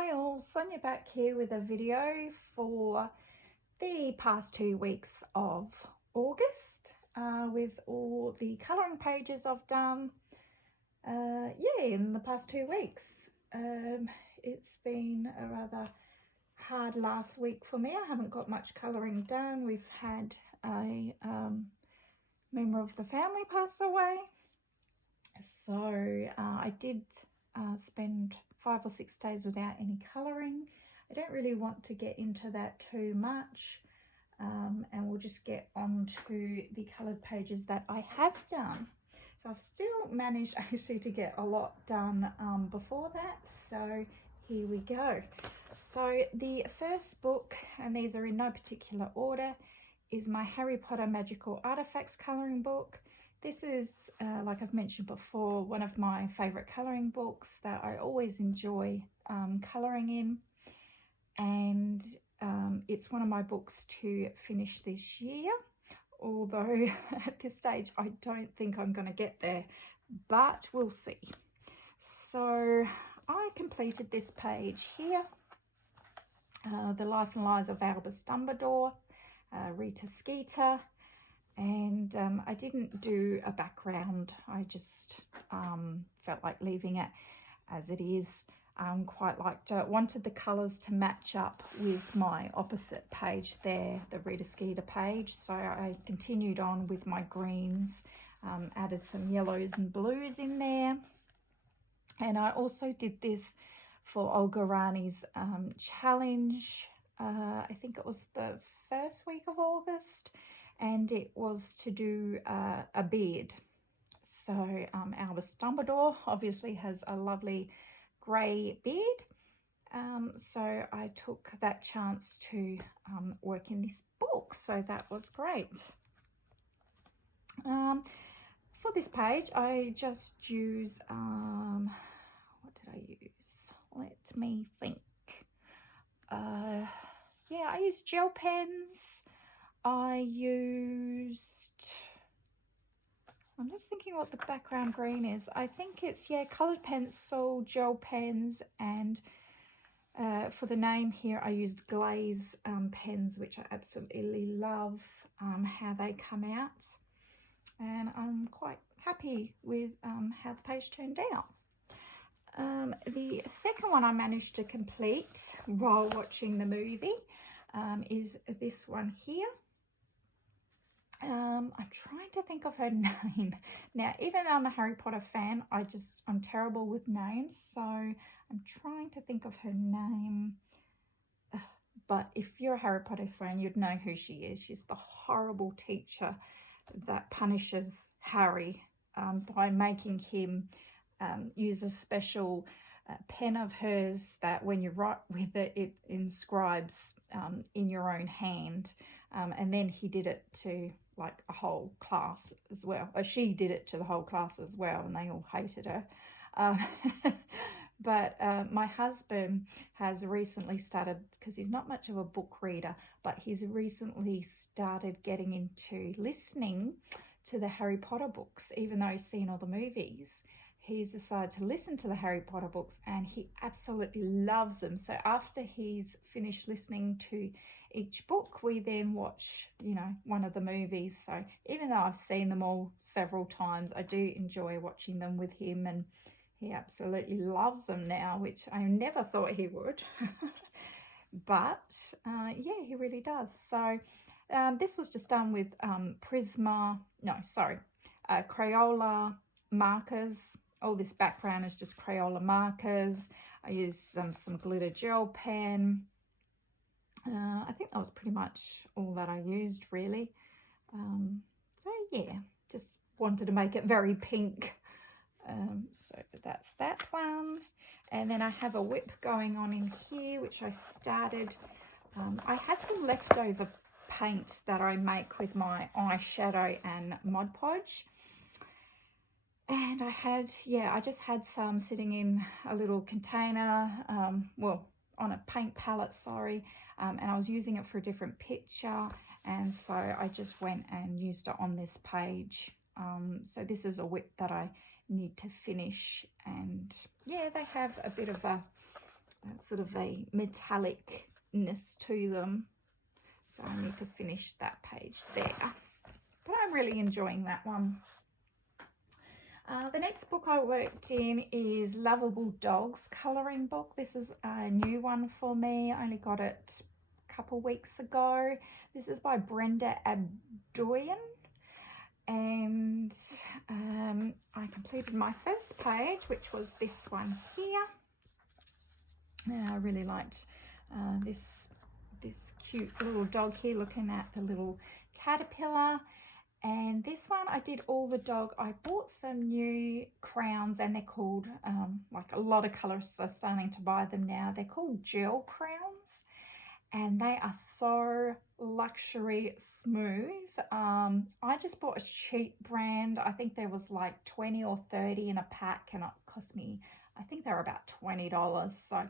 Hi all, Sonia back here with a video for the past 2 weeks of August with all the colouring pages I've done in the past 2 weeks. It's been a rather hard last week for me. I haven't got much colouring done. We've had a member of the family pass away, so I did spend 5 or 6 days without any colouring. I don't really want to get into that too much, and we'll just get on to the coloured pages that I have done. So I've still managed actually to get a lot done before that, so here we go. So the first book, and these are in no particular order, is my Harry Potter Magical Artifacts colouring book. This is, like I've mentioned before, one of my favourite colouring books that I always enjoy colouring in, and it's one of my books to finish this year, although at this stage I don't think I'm going to get there, but we'll see. So I completed this page here, The Life and Lives of Albus Dumbledore, Rita Skeeter. And I didn't do a background. I just felt like leaving it as it is. Quite liked it. Wanted the colours to match up with my opposite page there, the Rita Skeeter page. So I continued on with my greens, added some yellows and blues in there. And I also did this for Olga Rani's challenge. I think it was the first week of August. And it was to do a beard. So Albus Dumbledore obviously has a lovely grey beard. So I took that chance to work in this book. So that was great. For this page, I just use, what did I use? Let me think. I used gel pens. I'm just thinking what the background green is. I think it's, coloured pencil, gel pens, and for the name here, I used glaze pens, which I absolutely love how they come out. And I'm quite happy with how the page turned out. The second one I managed to complete while watching the movie is this one here. I'm trying to think of her name. Now, even though I'm a Harry Potter fan, I'm terrible with names, so I'm trying to think of her name. But if you're a Harry Potter fan, you'd know who she is. She's the horrible teacher that punishes Harry by making him use a special pen of hers that when you write with it, it inscribes in your own hand. And then he did it to like a whole class as well. Or she did it to the whole class as well, and they all hated her. But my husband has recently started, because he's not much of a book reader, but he's recently started getting into listening to the Harry Potter books, even though he's seen all the movies. He's decided to listen to the Harry Potter books, and he absolutely loves them. So after he's finished listening to each book, we then watch, one of the movies. So even though I've seen them all several times, I do enjoy watching them with him, and he absolutely loves them now, which I never thought he would. But he really does. So this was just done with Crayola markers. All this background is just Crayola markers. I used some glitter gel pen. I think that was pretty much all that I used, really. Just wanted to make it very pink. So that's that one. And then I have a whip going on in here, which I started. I had some leftover paint that I make with my eyeshadow and Mod Podge. And I just had some sitting in a little container, on a paint palette, and I was using it for a different picture, and so I just went and used it on this page. So this is a whip that I need to finish, and they have a bit of a sort of a metallicness to them. So I need to finish that page there. But I'm really enjoying that one. The next book I worked in is Lovable Dogs colouring book. This is a new one for me. I only got it a couple weeks ago. This is by Brenda Abdoyan. And I completed my first page, which was this one here. And I really liked this cute little dog here looking at the little caterpillar. And this one I did all the dog. I bought some new crowns, and they're called, like a lot of colorists are starting to buy them now. They're called gel crowns, and they are so luxury smooth. I just bought a cheap brand. I think there was like 20 or 30 in a pack, and it cost me, I think they were about $20. So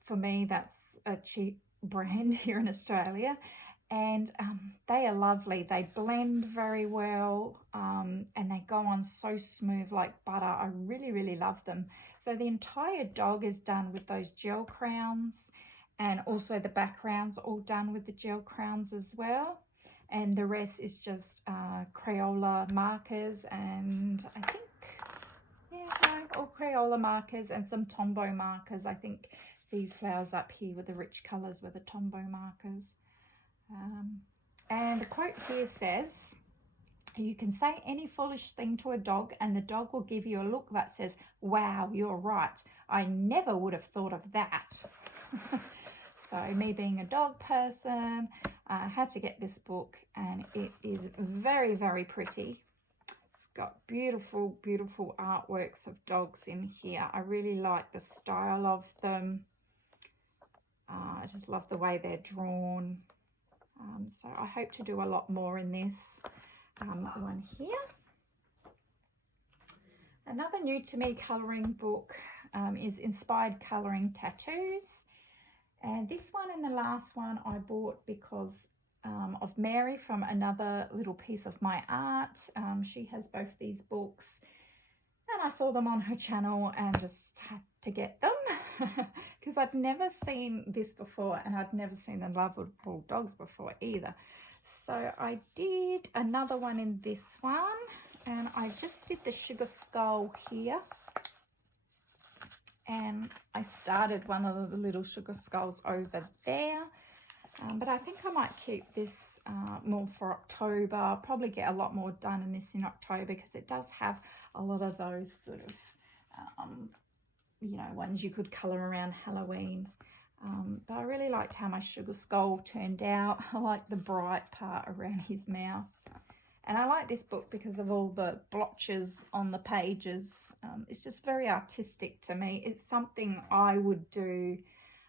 for me, that's a cheap brand here in Australia. And they are lovely. They blend very well, and they go on so smooth like butter. I really, really love them. So the entire dog is done with those gel crowns, and also the background's all done with the gel crowns as well. And the rest is just Crayola markers, and I think, yeah, no, all Crayola markers and some Tombow markers. I think these flowers up here with the rich colours were the Tombow markers. And the quote here says, "You can say any foolish thing to a dog and the dog will give you a look that says, 'Wow, you're right. I never would have thought of that.'" So me being a dog person, I had to get this book, and it is very, very pretty. It's got beautiful, beautiful artworks of dogs in here. I really like the style of them. I just love the way they're drawn. So I hope to do a lot more in this one here. Another new to me colouring book is Inspired Colouring Tattoos. And this one and the last one I bought because of Mary from another little piece of my art. She has both these books, and I saw them on her channel and just had to get them because I'd never seen this before, and I'd never seen the Lovable Dogs before either. So I did another one in this one, and I just did the sugar skull here, and I started one of the little sugar skulls over there. But I think I might keep this more for October. I'll probably get a lot more done in this in October because it does have a lot of those sort of, you know, ones you could colour around Halloween. But I really liked how my sugar skull turned out. I like the bright part around his mouth. And I like this book because of all the blotches on the pages. It's just very artistic to me. It's something I would do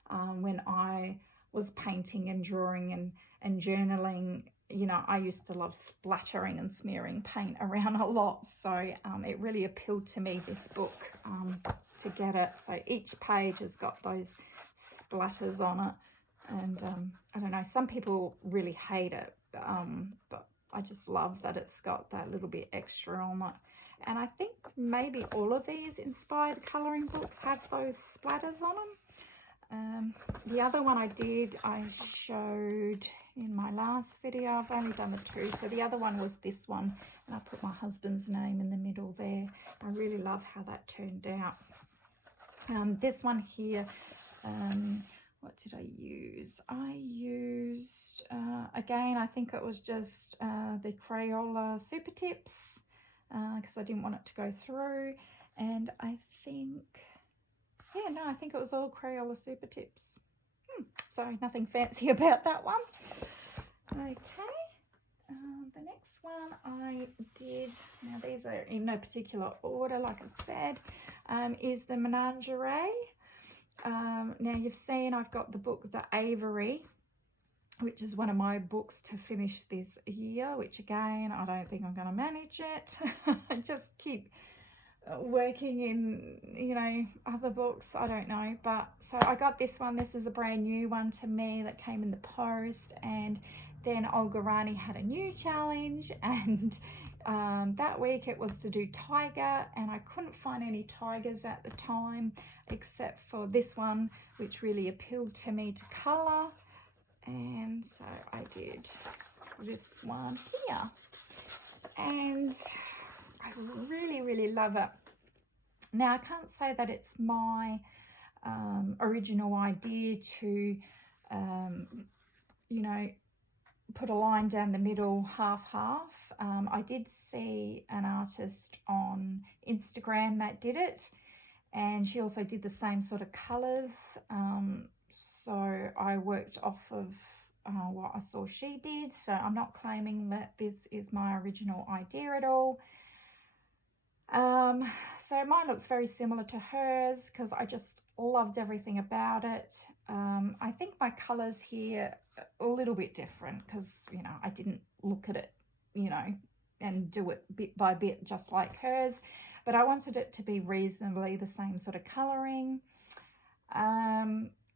when I was painting and drawing and journaling. You know, I used to love splattering and smearing paint around a lot. So it really appealed to me, this book, to get it. So each page has got those splatters on it. And I don't know, some people really hate it. But I just love that it's got that little bit extra on it. And I think maybe all of these inspired colouring books have those splatters on them. The other one I showed in my last video. I've only done the two. So the other one was this one, and I put my husband's name in the middle there. I really love how that turned out. This one here, what did I use? I used, again, I think it was just the Crayola Super Tips because I didn't want it to go through. And I think, yeah, no, I think it was all Crayola Super Tips. So nothing fancy about that one. Okay, the next one I did, now these are in no particular order, like I said, is the Menagerie. Now you've seen I've got the book The Aviary, which is one of my books to finish this year, which again, I don't think I'm going to manage it. I just keep working in, you know, other books, I don't know. But so I got this one. This is a brand new one to me that came in the post, and then Olga Rani had a new challenge, and that week it was to do tiger, and I couldn't find any tigers at the time except for this one, which really appealed to me to colour, and so I did this one here, and I really love it. Now I can't say that it's my original idea to you know, put a line down the middle, half. I did see an artist on Instagram that did it, and she also did the same sort of colours. So I worked off of what I saw she did. So I'm not claiming that this is my original idea at all. So mine looks very similar to hers because I just loved everything about it. I think my colours here are a little bit different because, you know, I didn't look at it, you know, and do it bit by bit just like hers, but I wanted it to be reasonably the same sort of colouring.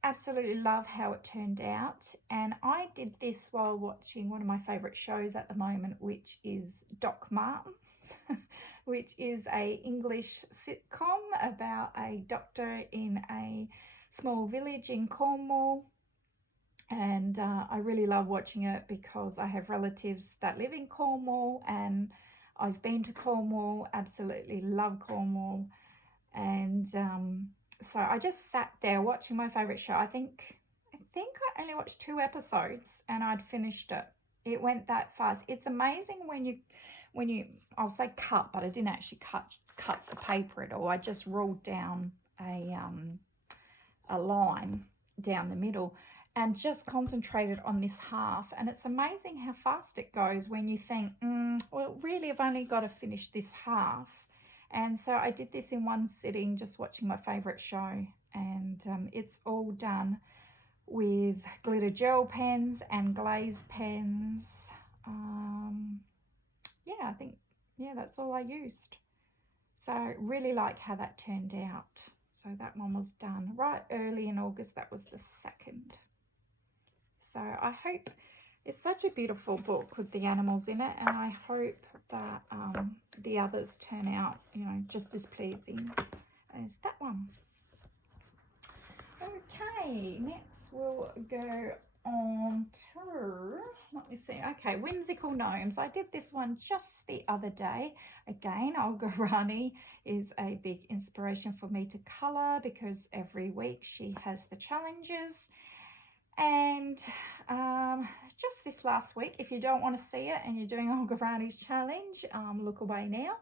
Absolutely love how it turned out, and I did this while watching one of my favourite shows at the moment, which is Doc Martin, which is a English sitcom about a doctor in a small village in Cornwall, and I really love watching it because I have relatives that live in Cornwall, and I've been to Cornwall, absolutely love Cornwall, and so I just sat there watching my favourite show. I think I only watched 2 episodes and I'd finished it. It went that fast. It's amazing when you I'll say cut, but I didn't actually cut the paper at all. I just rolled down a line down the middle and just concentrated on this half. And it's amazing how fast it goes when you think, well, really, I've only got to finish this half. And so I did this in one sitting, just watching my favourite show. And it's all done with glitter gel pens and glaze pens. Yeah, I think, yeah, that's all I used. So really like how that turned out. So that one was done right early in August. That was the 2nd. So I hope it's such a beautiful book with the animals in it, and I hope that the others turn out, you know, just as pleasing as that one. Okay, next we'll go on to, let me see, okay, Whimsical Gnomes. I did this one just the other day. Again, Olga Rani is a big inspiration for me to colour because every week she has the challenges. And just this last week, if you don't want to see it and you're doing Olga Rani's challenge, look away now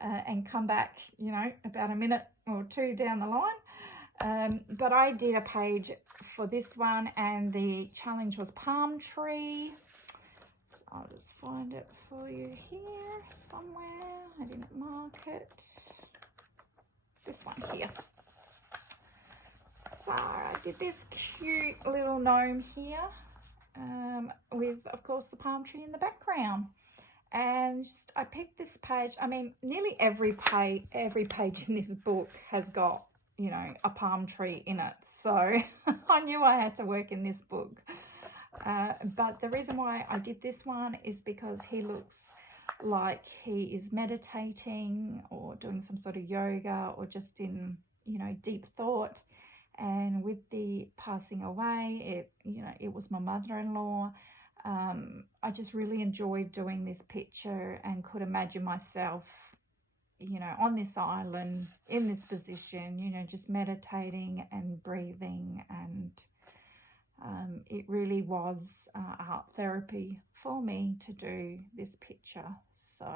and come back, you know, about a minute or 2 down the line. But I did a page for this one, and the challenge was palm tree. So I'll just find it for you here somewhere. I didn't mark it. This one here. So I did this cute little gnome here with, of course, the palm tree in the background. And just, I picked this page. I mean, nearly every page in this book has got, you know, a palm tree in it. So I knew I had to work in this book. But the reason why I did this one is because he looks like he is meditating or doing some sort of yoga or just in, you know, deep thought. And with the passing away, it was my mother-in-law. I just really enjoyed doing this picture and could imagine myself, you know, on this island, in this position, you know, just meditating and breathing. And it really was art therapy for me to do this picture. So,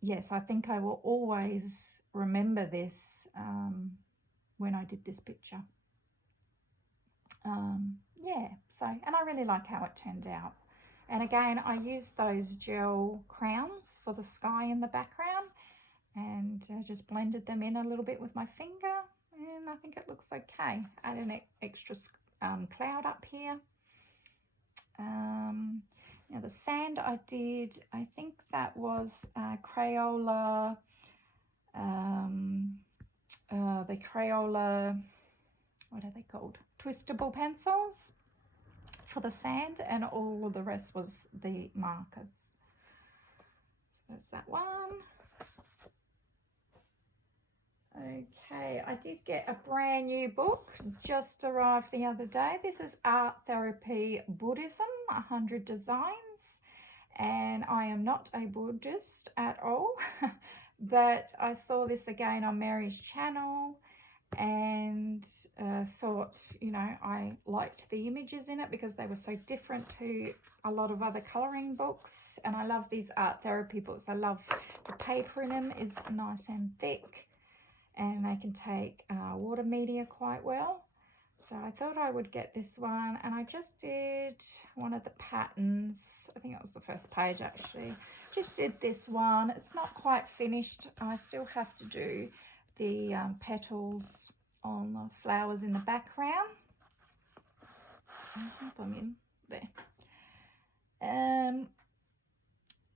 yes, I think I will always remember this when I did this picture. Yeah, so, and I really like how it turned out. And again, I used those gel crowns for the sky in the background, and just blended them in a little bit with my finger, and I think it looks okay. Added an extra cloud up here. Now the sand I did, I think that was Crayola, the Crayola, what are they called? Twistable pencils for the sand, and all of the rest was the markers. That's that one. Okay, I did get a brand new book, just arrived the other day. This is Art Therapy Buddhism, 100 Designs. And I am not a Buddhist at all, but I saw this again on Mary's channel and thought, you know, I liked the images in it because they were so different to a lot of other colouring books. And I love these art therapy books. I love the paper in them is nice and thick, and they can take water media quite well. So I thought I would get this one, and I just did one of the patterns. I think it was the first page actually. Just did this one. It's not quite finished. I still have to do the petals on the flowers in the background. I hope I'm in there.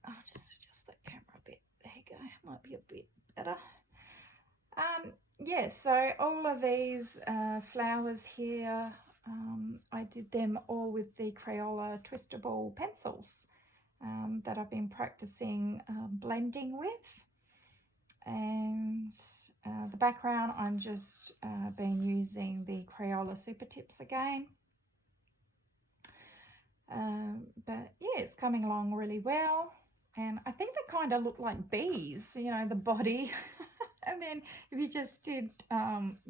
I'll just adjust that camera a bit. There you go. Might be a bit better. Yeah, so all of these flowers here, I did them all with the Crayola twistable pencils that I've been practicing blending with. And the background, I'm just been using the Crayola Super Tips again. But yeah, it's coming along really well. And I think they kind of look like bees, you know, the body. And then if you just did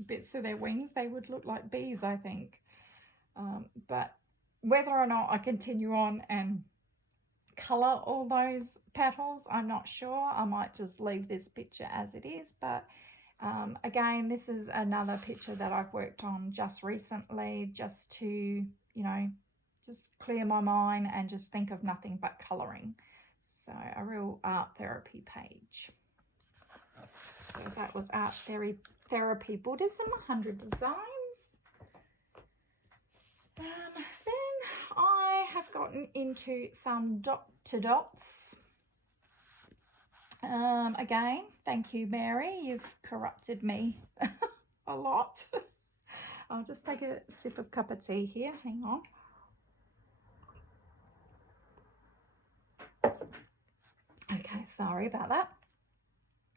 bits of their wings, they would look like bees, I think. But whether or not I continue on and colour all those petals, I'm not sure. I might just leave this picture as it is. But again, this is another picture that I've worked on just recently, just to, you know, just clear my mind and just think of nothing but colouring. So a real art therapy page. So that was Art Therapy Buddhism, 100 Designs. Then I have gotten into some dot-to-dots. Again, thank you, Mary. You've corrupted me a lot. I'll just take a sip of cup of tea here. Hang on. Okay, sorry about that.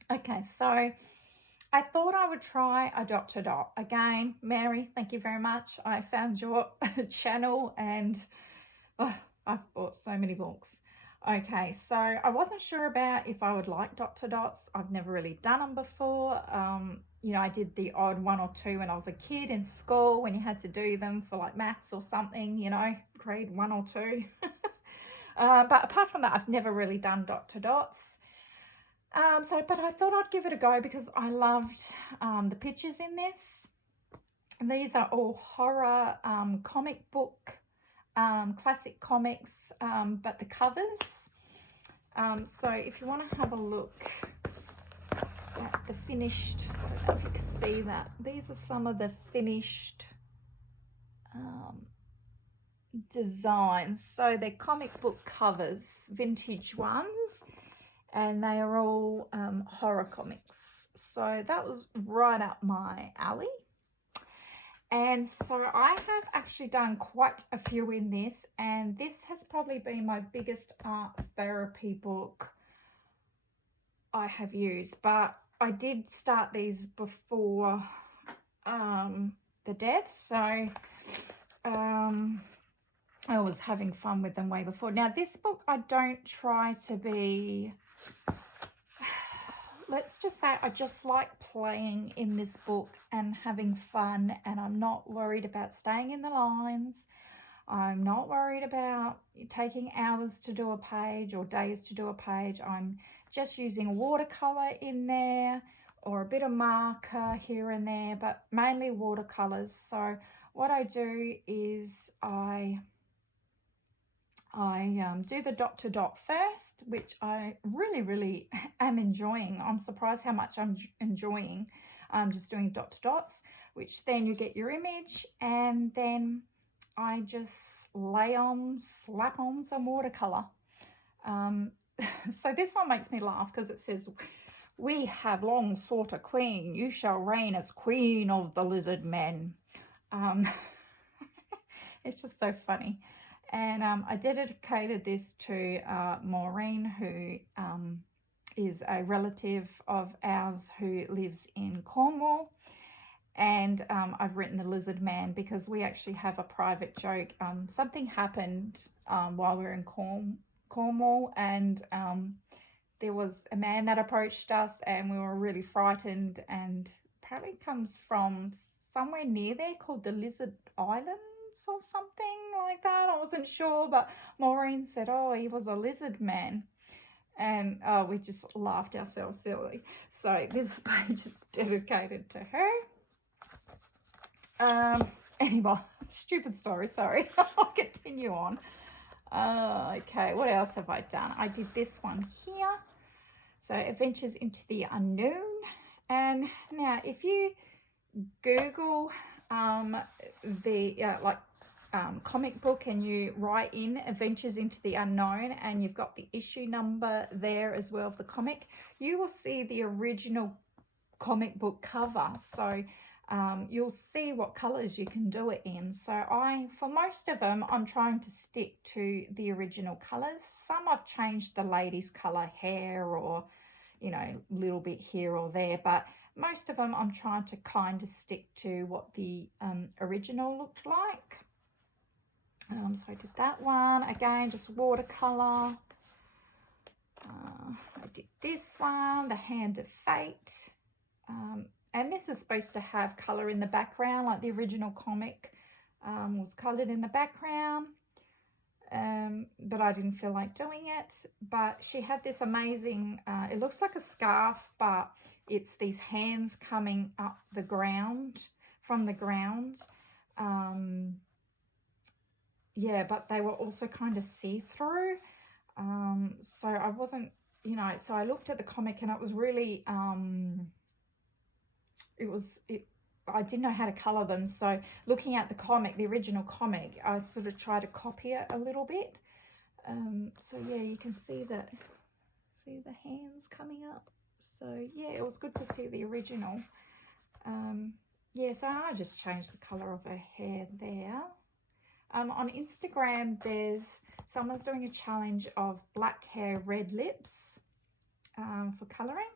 Okay, so I thought I would try a dot-to-dot. Again, Mary, thank you very much. I found your channel and I've bought so many books. Okay, so I wasn't sure about if I would like dot-to-dots. I've never really done them before. You know, I did the odd one or two when I was a kid in school when you had to do them for like maths or something, you know, grade 1 or 2. But apart from that, I've never really done dot-to-dots. But I thought I'd give it a go because I loved the pictures in this. And these are all horror comic book, classic comics, but the covers. So if you want to have a look at the finished, I don't know if you can see that. These are some of the finished designs. So they're comic book covers, vintage ones. And they are all horror comics. So that was right up my alley. And so I have actually done quite a few in this. And this has probably been my biggest art therapy book I have used. But I did start these before the death. So I was having fun with them way before. Now, this book, I don't try to be... Let's just say I just like playing in this book and having fun, and I'm not worried about staying in the lines. I'm not worried about taking hours to do a page or days to do a page. I'm just using watercolor in there or a bit of marker here and there, but mainly watercolors. So what I do is I do the dot-to-dot first, which I really am enjoying. I'm surprised how much I'm enjoying just doing dot-to-dots, which then you get your image, and then I just slap on some watercolor. So this one makes me laugh because it says, "We have long sought a queen. You shall reign as queen of the lizard men." It's just so funny. And I dedicated this to Maureen, who is a relative of ours who lives in Cornwall. And I've written the Lizard Man because we actually have a private joke. Something happened while we were in Cornwall, and there was a man that approached us, and we were really frightened, and apparently comes from somewhere near there called the Lizard Islands or something like that. I wasn't sure, but Maureen said, oh, he was a lizard man. And we just laughed ourselves silly. So this page is dedicated to her. Anyway, stupid story, sorry. I'll continue on. Okay, what else have I done? I did this one here. So Adventures into the Unknown. And now if you Google comic book and you write in Adventures into the Unknown, and you've got the issue number there as well of the comic, you will see the original comic book cover. So you'll see what colors you can do it in. So for most of them, I'm trying to stick to the original colors. Some I've changed the lady's color hair, or, you know, a little bit here or there, but most of them I'm trying to kind of stick to what the original looked like. So I did that one. Again, just watercolor. I did this one, The Hand of Fate. And this is supposed to have colour in the background, like the original comic was coloured in the background. But I didn't feel like doing it. But she had this amazing, it looks like a scarf, but it's these hands coming up the ground, from the ground. Yeah, but they were also kind of see-through. So I wasn't, you know, so I looked at the comic and it was really, I didn't know how to colour them. So looking at the comic, the original comic, I sort of tried to copy it a little bit. So yeah, you can see the hands coming up. So yeah, it was good to see the original. Yeah, so I just changed the colour of her hair there. On Instagram, someone's doing a challenge of black hair, red lips for colouring.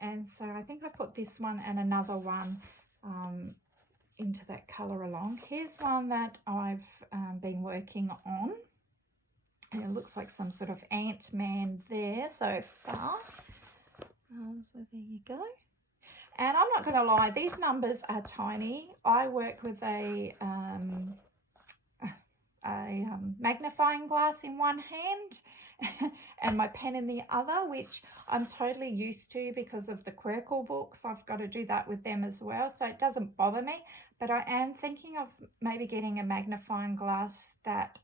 And so I think I put this one and another one into that colour along. Here's one that I've been working on. And it looks like some sort of Ant-Man there so far. So there you go. And I'm not going to lie, these numbers are tiny. I work with a magnifying glass in one hand and my pen in the other, which I'm totally used to because of the Quirkle books. I've got to do that with them as well, so it doesn't bother me. But I am thinking of maybe getting a magnifying glass that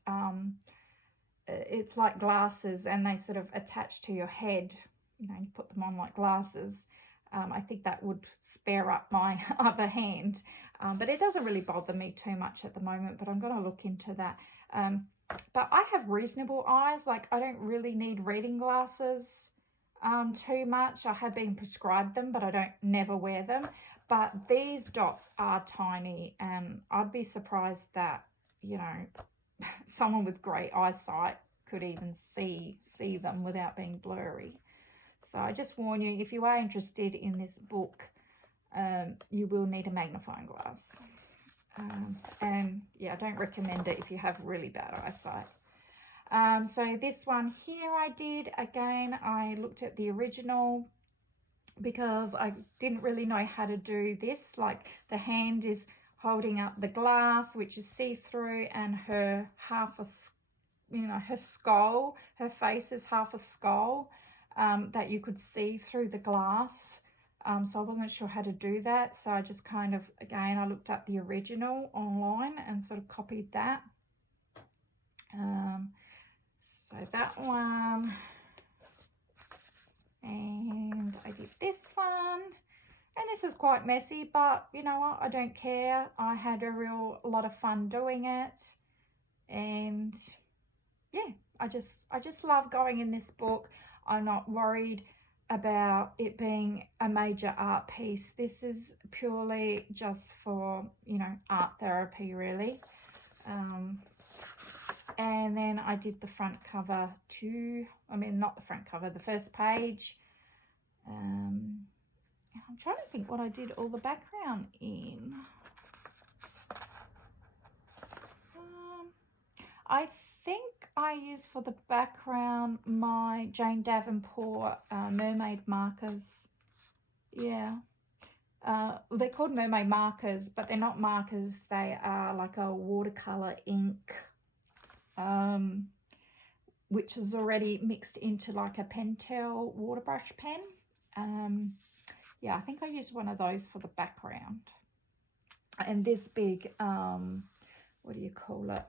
it's like glasses and they sort of attach to your head. You know, you put them on like glasses. I think that would spare up my other hand. But it doesn't really bother me too much at the moment, but I'm going to look into that. But I have reasonable eyes. Like, I don't really need reading glasses too much. I have been prescribed them, but I never wear them. But these dots are tiny, and I'd be surprised that, you know, someone with great eyesight could even see them without being blurry. So I just warn you, if you are interested in this book, you will need a magnifying glass. And yeah, I don't recommend it if you have really bad eyesight. So this one here I did, again, I looked at the original because I didn't really know how to do this. Like, the hand is holding up the glass, which is see-through, and her her skull, her face is half a skull that you could see through the glass. So I wasn't sure how to do that. So I just kind of, again, I looked up the original online and sort of copied that. So that one. And I did this one. And this is quite messy, but you know what? I don't care. I had a lot of fun doing it. And yeah, I just love going in this book. I'm not worried about it being a major art piece. This is purely just for, you know, art therapy, really. And then I did the front cover too. I mean, not the front cover, the first page. I'm trying to think what I did all the background in. I think I used for the background my Jane Davenport mermaid markers. Yeah. They're called mermaid markers, but they're not markers. They are like a watercolor ink, which is already mixed into like a Pentel water brush pen. Yeah, I think I used one of those for the background. And this big, what do you call it?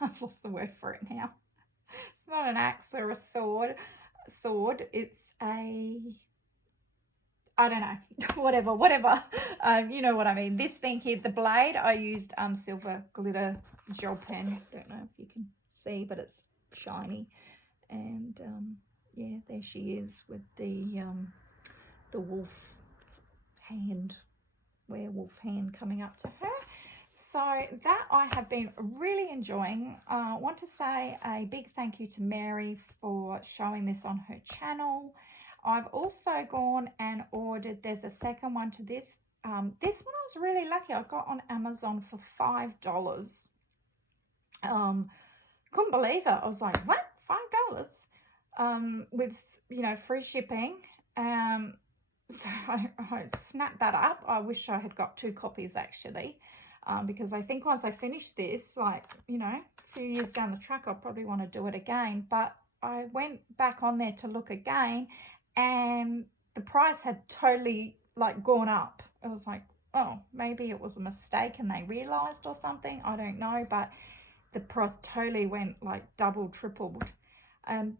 I've lost the word for it now. It's not an axe or a sword. It's a, I don't know, whatever. You know what I mean. This thing here, the blade, I used silver glitter gel pen. Don't know if you can see, but it's shiny. And yeah, there she is with the wolf hand, werewolf hand coming up to her. So that I have been really enjoying. I want to say a big thank you to Mary for showing this on her channel. I've also gone and ordered, there's a second one to this. This one I was really lucky. I got on Amazon for $5. Couldn't believe it. I was like, what? $5? With, you know, free shipping. So I snapped that up. I wish I had got 2 copies actually. Because I think once I finish this, like, you know, a few years down the track, I'll probably want to do it again. But I went back on there to look again, and the price had totally, like, gone up. It was like, oh, maybe it was a mistake and they realised or something. I don't know, but the price totally went, like, double, tripled.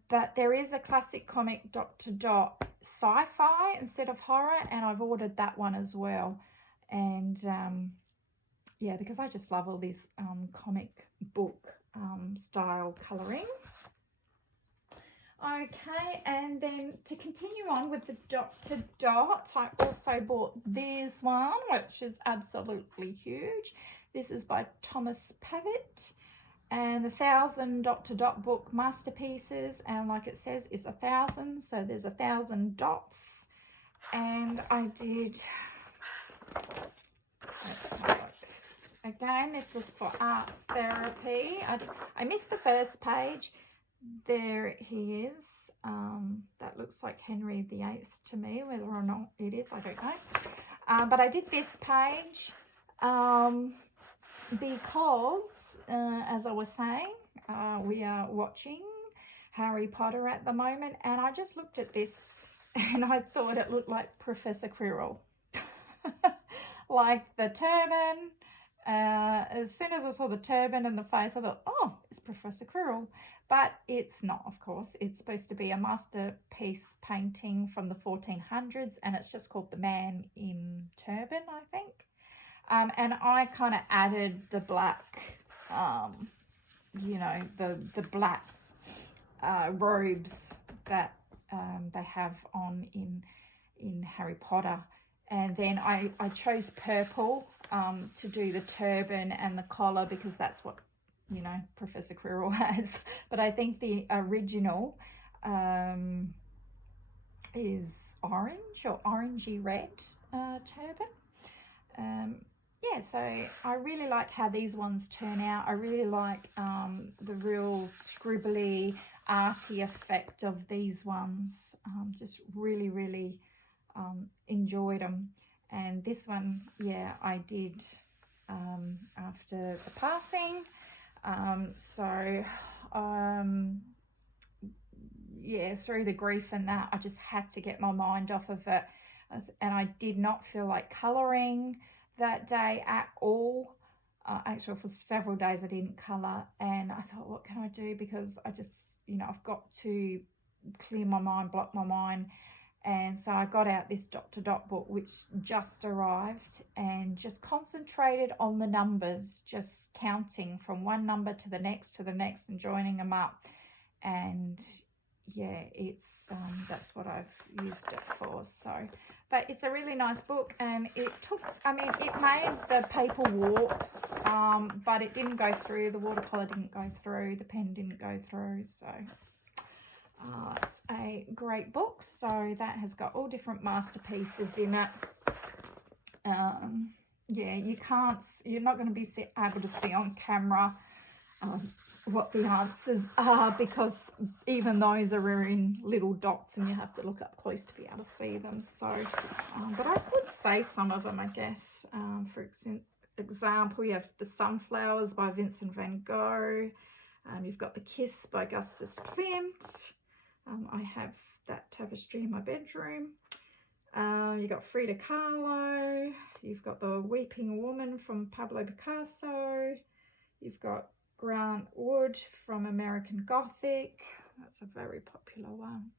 But there is a classic comic dot-to-dot sci-fi instead of horror, and I've ordered that one as well. And yeah, because I just love all this comic book style colouring. Okay, and then to continue on with the dot-to-dot, I also bought this one, which is absolutely huge. This is by Thomas Pavitt, and the 1000 dot-to-dot book masterpieces, and like it says, it's 1000, so there's 1000 dots. And I did, again, this was for art therapy. I missed the first page. There he is. That looks like Henry VIII to me. Whether or not it is, I don't know. But I did this page because, as I was saying, we are watching Harry Potter at the moment. And I just looked at this and I thought it looked like Professor Quirrell. Like the turban. As soon as I saw the turban and the face, I thought, oh, it's Professor Quirrell. But it's not, of course. It's supposed to be a masterpiece painting from the 1400s, and it's just called The Man in Turban, I think. And I kind of added the black, you know, the black robes that they have on in Harry Potter. And then I chose purple to do the turban and the collar, because that's what, you know, Professor Quirrell has. But I think the original is orange or orangey red turban. Yeah, so I really like how these ones turn out. I really like the real scribbly, arty effect of these ones. Just really, really enjoyed them. And this one, yeah, I did after the passing. Yeah, through the grief and that, I just had to get my mind off of it. And I did not feel like colouring that day at all. Actually, for several days I didn't colour, and I thought, what can I do? Because I just, you know, I've got to clear my mind, block my mind. And so I got out this dot-to-dot book, which just arrived, and just concentrated on the numbers, just counting from one number to the next and joining them up. And yeah, it's that's what I've used it for. So, but it's a really nice book, and it took, I mean, it made the paper warp, but it didn't go through, the watercolor didn't go through, the pen didn't go through. So it's a great book. So that has got all different masterpieces in it. Yeah, you're not going to be able to see on camera what the answers are, because even those are in little dots and you have to look up close to be able to see them. So, but I could say some of them, I guess. For example, you have The Sunflowers by Vincent van Gogh. You've got The Kiss by Augustus Klimt. I have that tapestry in my bedroom. You've got Frida Kahlo. You've got The Weeping Woman from Pablo Picasso. You've got Grant Wood from American Gothic. That's a very popular one.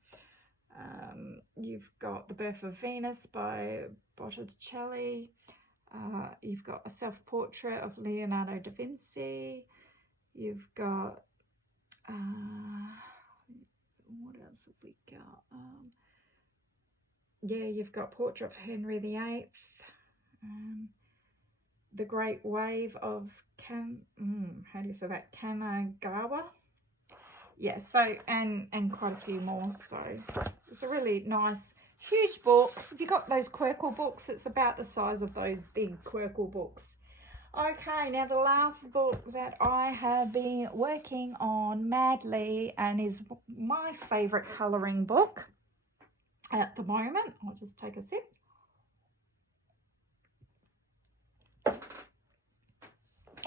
You've got The Birth of Venus by Botticelli. You've got A Self-Portrait of Leonardo da Vinci. You've got, what else have we got? Yeah, you've got Portrait of Henry VIII. The Great Wave of how do you say that? Kanagawa. Yeah, so and quite a few more. So it's a really nice, huge book. If you got those Quirkle books, it's about the size of those big Quirkle books. Okay, now the last book that I have been working on madly and is my favourite colouring book at the moment. I'll just take a sip.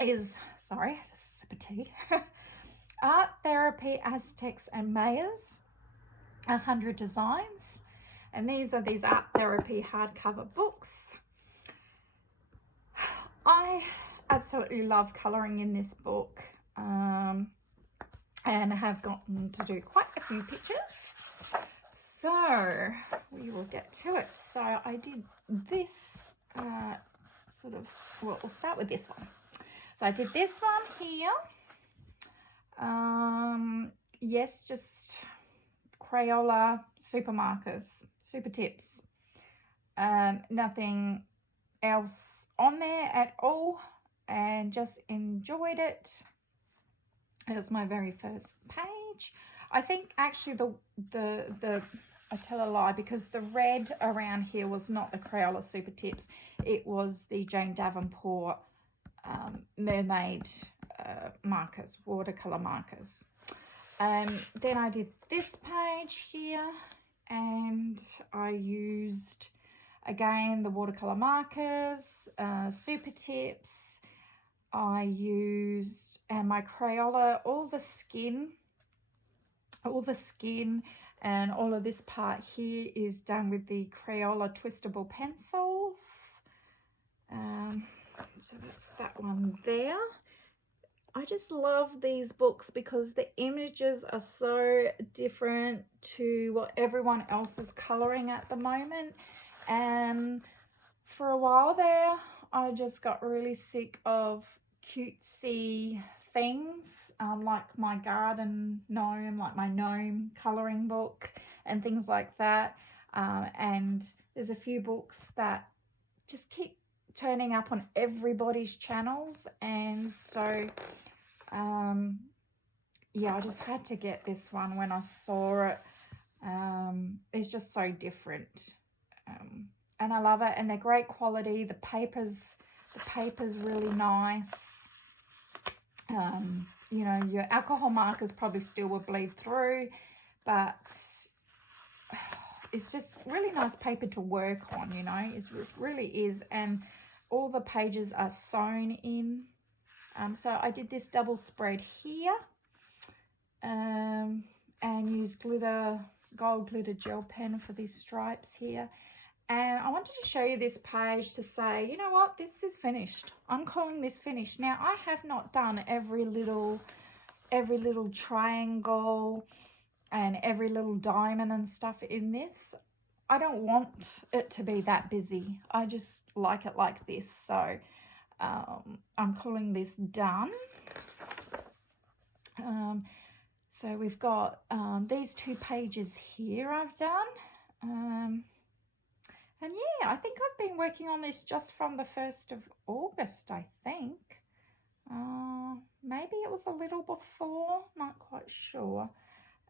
Is, sorry, just a sip of tea. Art Therapy, Aztecs and Mayas, 100 Designs. And these are these Art Therapy hardcover books. I absolutely love colouring in this book, and have gotten to do quite a few pictures. So we will get to it. So I did this we'll start with this one. So I did this one here. Yes, just Crayola super markers, super tips. Nothing else on there at all, and just enjoyed it. It was my very first page. I think actually I tell a lie, because the red around here was not the Crayola super tips. It was the Jane Davenport mermaid markers, watercolor markers. Then I did this page here, and I used again the watercolor markers, super tips. I used my Crayola, all the skin, and all of this part here is done with the Crayola twistable pencils. So that's that one there. I just love these books because the images are so different to what everyone else is colouring at the moment. And for a while there, I just got really sick of cutesy things, like my garden gnome, like my gnome colouring book and things like that. And there's a few books that just keep turning up on everybody's channels, and so yeah, I just had to get this one when I saw it. It's just so different, and I love it, and they're great quality. The paper's really nice. You know, your alcohol markers probably still will bleed through, but it's just really nice paper to work on, you know. It really is, and all the pages are sewn in. So I did this double spread here, and used gold glitter gel pen for these stripes here. And I wanted to show you this page to say, you know what, this is finished. I'm calling this finished. Now, I have not done every little triangle and every little diamond and stuff in this. I don't want it to be that busy. I just like it like this. So I'm calling this done. So we've got these 2 pages here I've done. And yeah, I think I've been working on this just from the 1st of August, I think. Maybe it was a little before, not quite sure.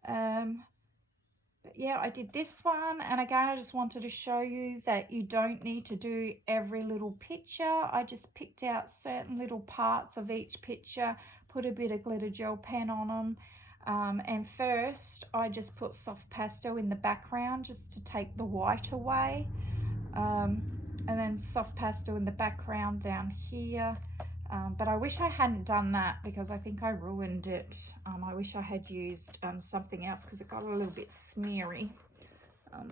But yeah, I did this one, and again, I just wanted to show you that you don't need to do every little picture. I just picked out certain little parts of each picture, put a bit of glitter gel pen on them. And first, I just put soft pastel in the background just to take the white away. And then soft pastel in the background down here. But I wish I hadn't done that because I think I ruined it. I wish I had used something else because it got a little bit smeary.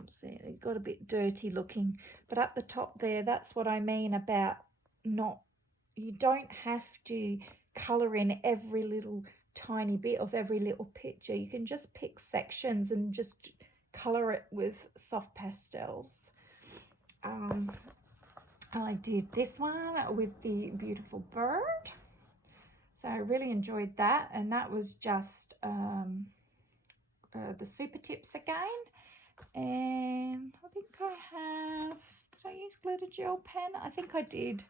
See, it got a bit dirty looking. But up the top there, that's what I mean about you don't have to colour in every little tiny bit of every little picture. You can just pick sections and just colour it with soft pastels. I did this one with the beautiful bird. So I really enjoyed that. And that was just the super tips again. And I think I have, did I use glitter gel pen? I think I did,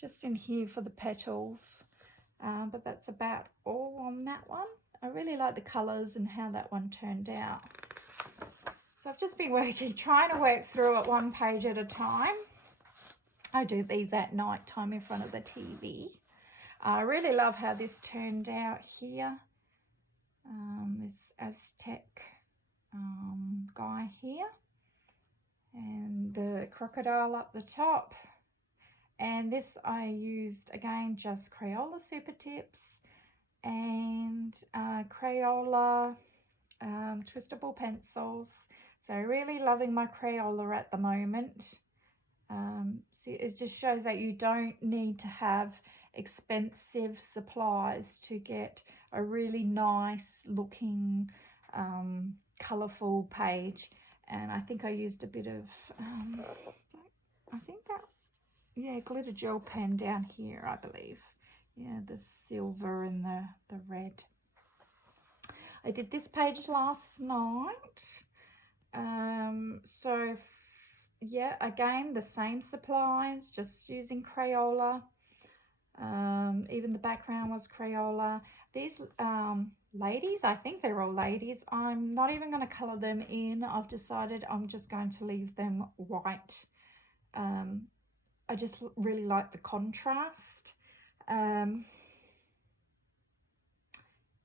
just in here for the petals. But that's about all on that one. I really like the colours and how that one turned out. So I've just been trying to work through it 1 page at a time. I do these at night time in front of the TV. I really love how this turned out here. This Aztec guy here. And the crocodile up the top. And this I used, again, just Crayola Super Tips and Crayola twistable pencils. So really loving my Crayola at the moment. So it just shows that you don't need to have expensive supplies to get a really nice looking colourful page. And I think I used a bit of glitter gel pen down here, I believe. Yeah, the silver and the red. I did this page last night. Yeah, again, the same supplies, just using Crayola. Even the background was Crayola. These ladies, I think they're all ladies. I'm not even going to colour them in. I've decided I'm just going to leave them white. I just really like the contrast.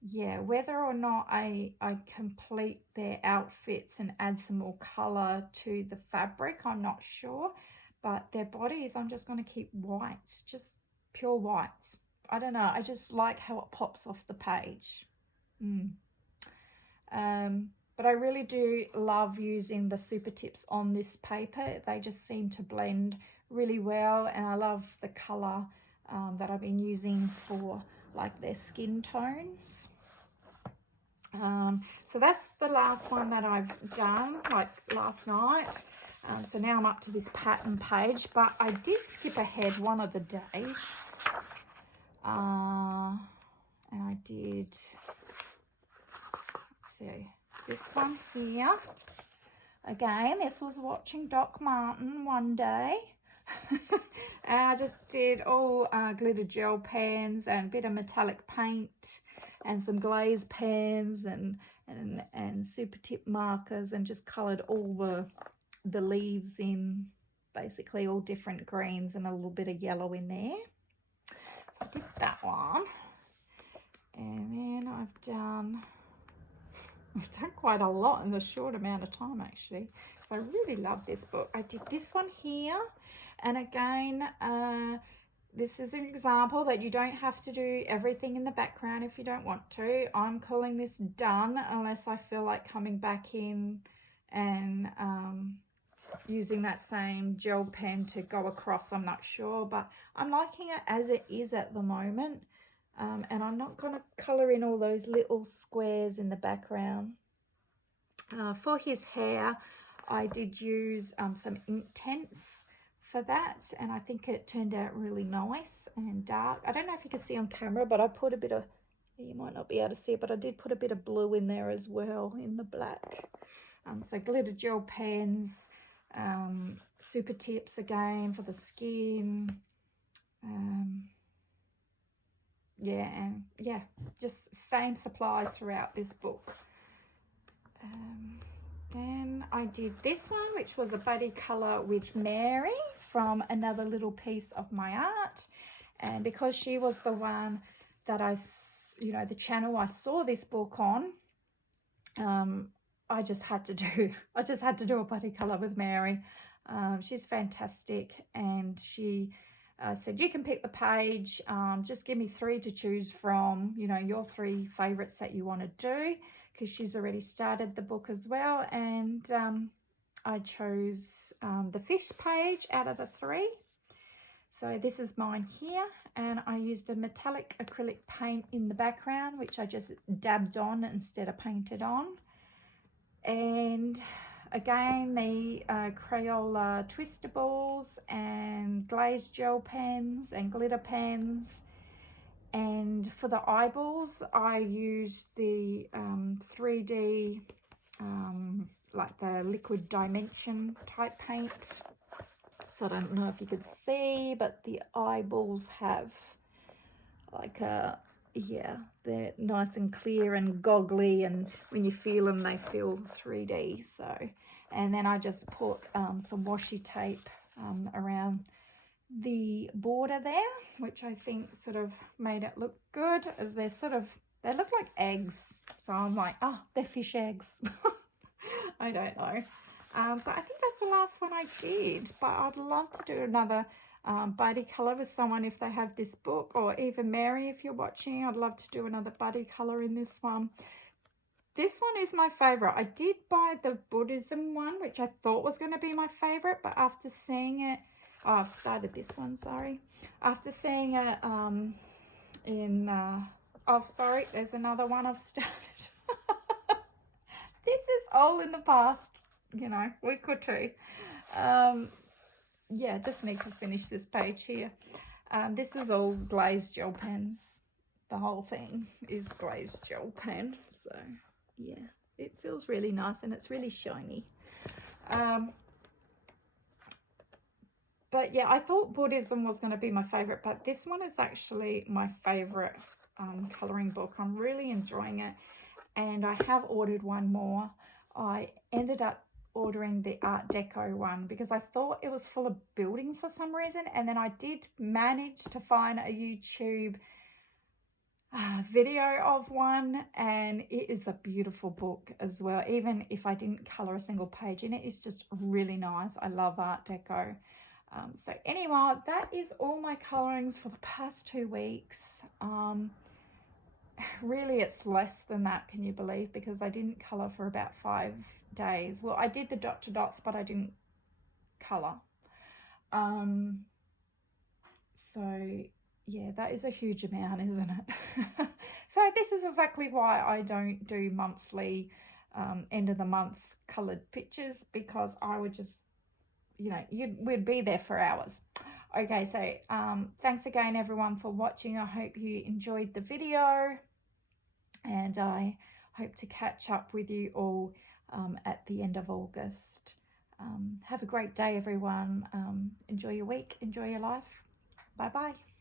Yeah, whether or not I complete their outfits and add some more colour to the fabric, I'm not sure. But their bodies, I'm just going to keep white, just pure whites. I don't know, I just like how it pops off the page. But I really do love using the super tips on this paper. They just seem to blend really well, and I love the colour that I've been using for like their skin tones. So that's the last one that I've done, like last night. So now I'm up to this pattern page, but I did skip ahead one of the days. And I did, let's see, this one here. Again, this was watching Doc Martin one day. And I just did all glitter gel pens and a bit of metallic paint and some glaze pens and super tip markers, and just coloured all the leaves in basically all different greens and a little bit of yellow in there. So I did that one. And then I've done quite a lot in a short amount of time, actually. So I really love this book. I did this one here. And again, this is an example that you don't have to do everything in the background if you don't want to. I'm calling this done unless I feel like coming back in and using that same gel pen to go across. I'm not sure, but I'm liking it as it is at the moment. And I'm not going to colour in all those little squares in the background. For his hair, I did use some ink tints for that, and I think it turned out really nice and dark. I don't know if you can see on camera, but I put a bit of You might not be able to see it, but I did put a bit of blue in there as well in the black. So glitter gel pens, super tips again for the skin. Yeah, and yeah, just same supplies throughout this book. Then I did this one, which was a buddy colour with Mary from Another Little Piece of My Art. And because she was the one that the channel I saw this book on, I just had to do a buddy colour with Mary. She's fantastic, and she said, you can pick the page, just give me 3 to choose from, your 3 favourites that you want to do, because she's already started the book as well. And I chose the fish page out of the 3. So this is mine here, and I used a metallic acrylic paint in the background, which I just dabbed on instead of painted on. And again, the Crayola Twistables and glazed gel pens and glitter pens. And for the eyeballs, I used the 3D, like the liquid dimension type paint. So I don't know if you could see, but the eyeballs have like they're nice and clear and goggly, and when you feel them, they feel 3D. So, and then I just put some washi tape around the border there, which I think sort of made it look good. They look like eggs. So I'm like, oh, they're fish eggs. I don't know. So I think that's the last one I did, but I'd love to do another buddy colour with someone if they have this book, or even Mary if you're watching. I'd love to do another buddy colour in this one. This one is my favourite. I did buy the Buddhism one, which I thought was going to be my favourite, but after seeing it, I've started this one, sorry. After seeing it sorry, there's another one I've started. This is all in the past, week or 2. Yeah, just need to finish this page here. This is all glazed gel pens. The whole thing is glazed gel pen. So, yeah, it feels really nice and it's really shiny. But, yeah, I thought Buddhism was going to be my favourite, but this one is actually my favourite colouring book. I'm really enjoying it, and I have ordered one more. I ended up ordering the Art Deco one because I thought it was full of buildings for some reason, and then I did manage to find a YouTube video of one, and it is a beautiful book as well. Even if I didn't colour a single page in it, it's just really nice. I love Art Deco. So anyway, that is all my colorings for the past 2 weeks. Really, it's less than that, can you believe? Because I didn't color for about 5 days. Well, I did the dot to dots, but I didn't color. So yeah, that is a huge amount, isn't it? So this is exactly why I don't do monthly, end of the month colored pictures, because I would just, we'd be there for hours. Okay, so thanks again everyone for watching. I hope you enjoyed the video, and I hope to catch up with you all at the end of August. Have a great day everyone. Enjoy your week, enjoy your life. Bye bye.